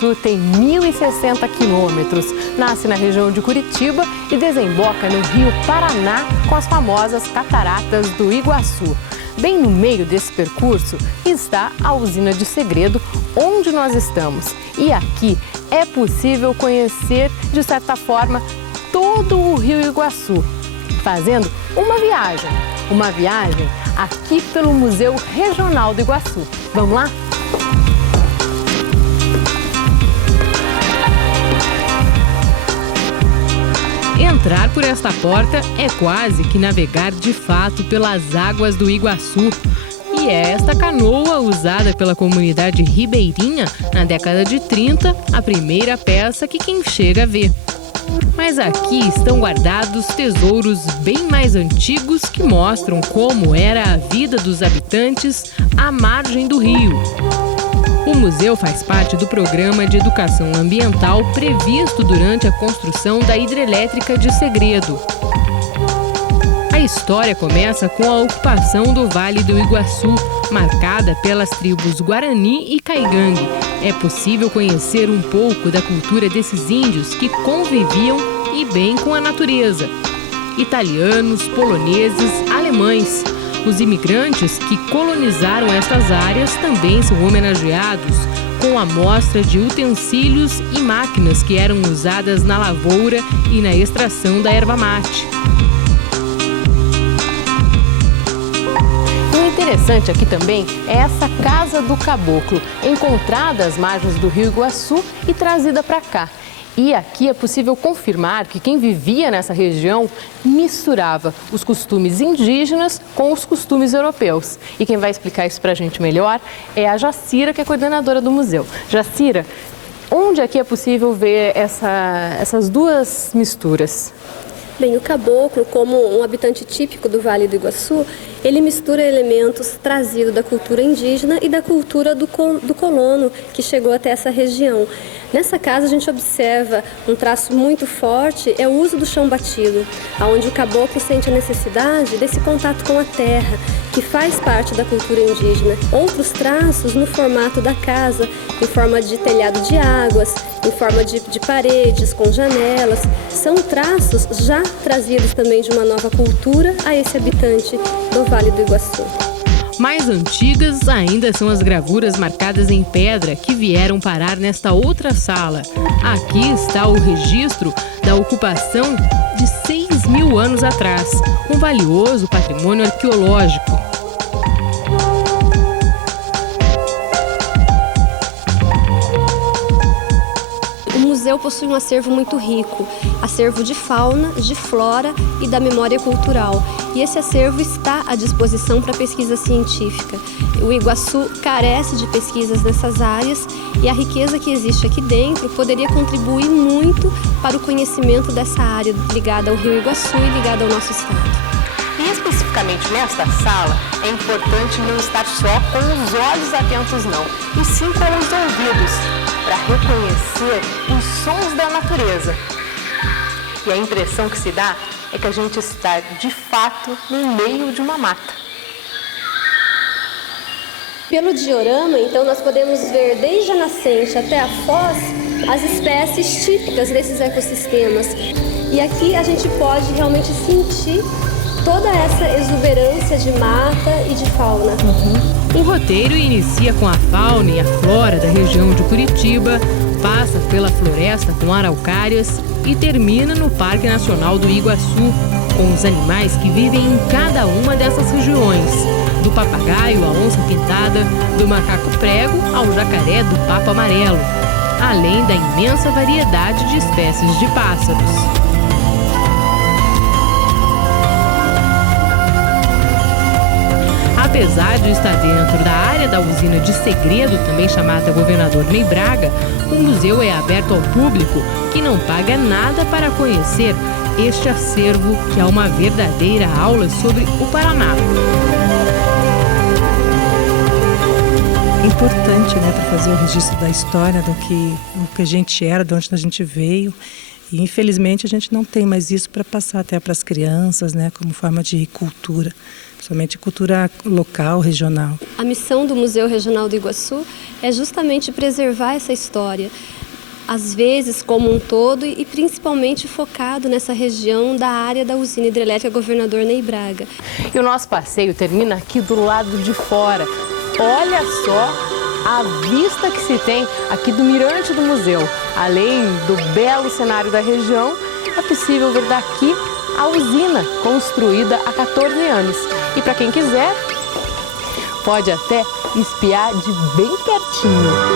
Iguaçu tem 1.060 quilômetros. Nasce na região de Curitiba e desemboca no Rio Paraná com as famosas Cataratas do Iguaçu. Bem no meio desse percurso está a usina de Segredo, onde nós estamos. E aqui é possível conhecer, de certa forma, todo o Rio Iguaçu, fazendo uma viagem aqui pelo Museu Regional do Iguaçu. Vamos lá? Entrar por esta porta é quase que navegar de fato pelas águas do Iguaçu. E é esta canoa usada pela comunidade ribeirinha na década de 30, a primeira peça que quem chega vê. Mas aqui estão guardados tesouros bem mais antigos que mostram como era a vida dos habitantes à margem do rio. O museu faz parte do programa de educação ambiental previsto durante a construção da hidrelétrica de Segredo. A história começa com a ocupação do Vale do Iguaçu, marcada pelas tribos Guarani e Caigangue. É possível conhecer um pouco da cultura desses índios que conviviam e bem com a natureza. Italianos, poloneses, alemães. Os imigrantes que colonizaram estas áreas também são homenageados com a mostra de utensílios e máquinas que eram usadas na lavoura e na extração da erva mate. O interessante aqui também é essa Casa do Caboclo, encontrada às margens do Rio Iguaçu e trazida para cá. E aqui é possível confirmar que quem vivia nessa região misturava os costumes indígenas com os costumes europeus. E quem vai explicar isso para a gente melhor é a Jacira, que é coordenadora do museu. Jacira, onde aqui é possível ver essas duas misturas? Bem, o caboclo, como um habitante típico do Vale do Iguaçu, ele mistura elementos trazidos da cultura indígena e da cultura do colono que chegou até essa região. Nessa casa a gente observa um traço muito forte, é o uso do chão batido, onde o caboclo sente a necessidade desse contato com a terra, que faz parte da cultura indígena. Outros traços no formato da casa, em forma de telhado de águas, em forma de paredes com janelas, são traços já trazidos também de uma nova cultura a esse habitante do Vale do Iguaçu. Mais antigas ainda são as gravuras marcadas em pedra que vieram parar nesta outra sala. Aqui está o registro da ocupação de 6.000 anos atrás, um valioso patrimônio arqueológico. O museu possui um acervo muito rico, acervo de fauna, de flora e da memória cultural. E esse acervo está à disposição para pesquisa científica. O Iguaçu carece de pesquisas nessas áreas e a riqueza que existe aqui dentro poderia contribuir muito para o conhecimento dessa área ligada ao Rio Iguaçu e ligada ao nosso estado. E especificamente nesta sala, é importante não estar só com os olhos atentos não, e sim com os ouvidos, para reconhecer os sons da natureza. E a impressão que se dá é que a gente está, de fato, no meio de uma mata. Pelo diorama, então, nós podemos ver desde a nascente até a foz as espécies típicas desses ecossistemas. E aqui a gente pode realmente sentir toda essa exuberância de mata e de fauna. O roteiro inicia com a fauna e a flora da região de Curitiba, passa pela floresta com araucárias e termina no Parque Nacional do Iguaçu, com os animais que vivem em cada uma dessas regiões, do papagaio à onça pintada, do macaco prego ao jacaré do papo amarelo, além da imensa variedade de espécies de pássaros. Apesar de estar dentro da área da usina de Segredo, também chamada Governador Ney Braga, o museu é aberto ao público, que não paga nada para conhecer este acervo, que é uma verdadeira aula sobre o Paraná. É importante, para fazer o registro da história, do que a gente era, de onde a gente veio. E infelizmente a gente não tem mais isso para passar até para as crianças, como forma de cultura. somente cultura local, regional. A missão do Museu Regional do Iguaçu é justamente preservar essa história, às vezes como um todo e principalmente focado nessa região da área da usina hidrelétrica Governador Ney Braga. E o nosso passeio termina aqui do lado de fora. Olha só a vista que se tem aqui do mirante do museu. Além do belo cenário da região, é possível ver daqui a usina, construída há 14 anos. E para quem quiser, pode até espiar de bem pertinho.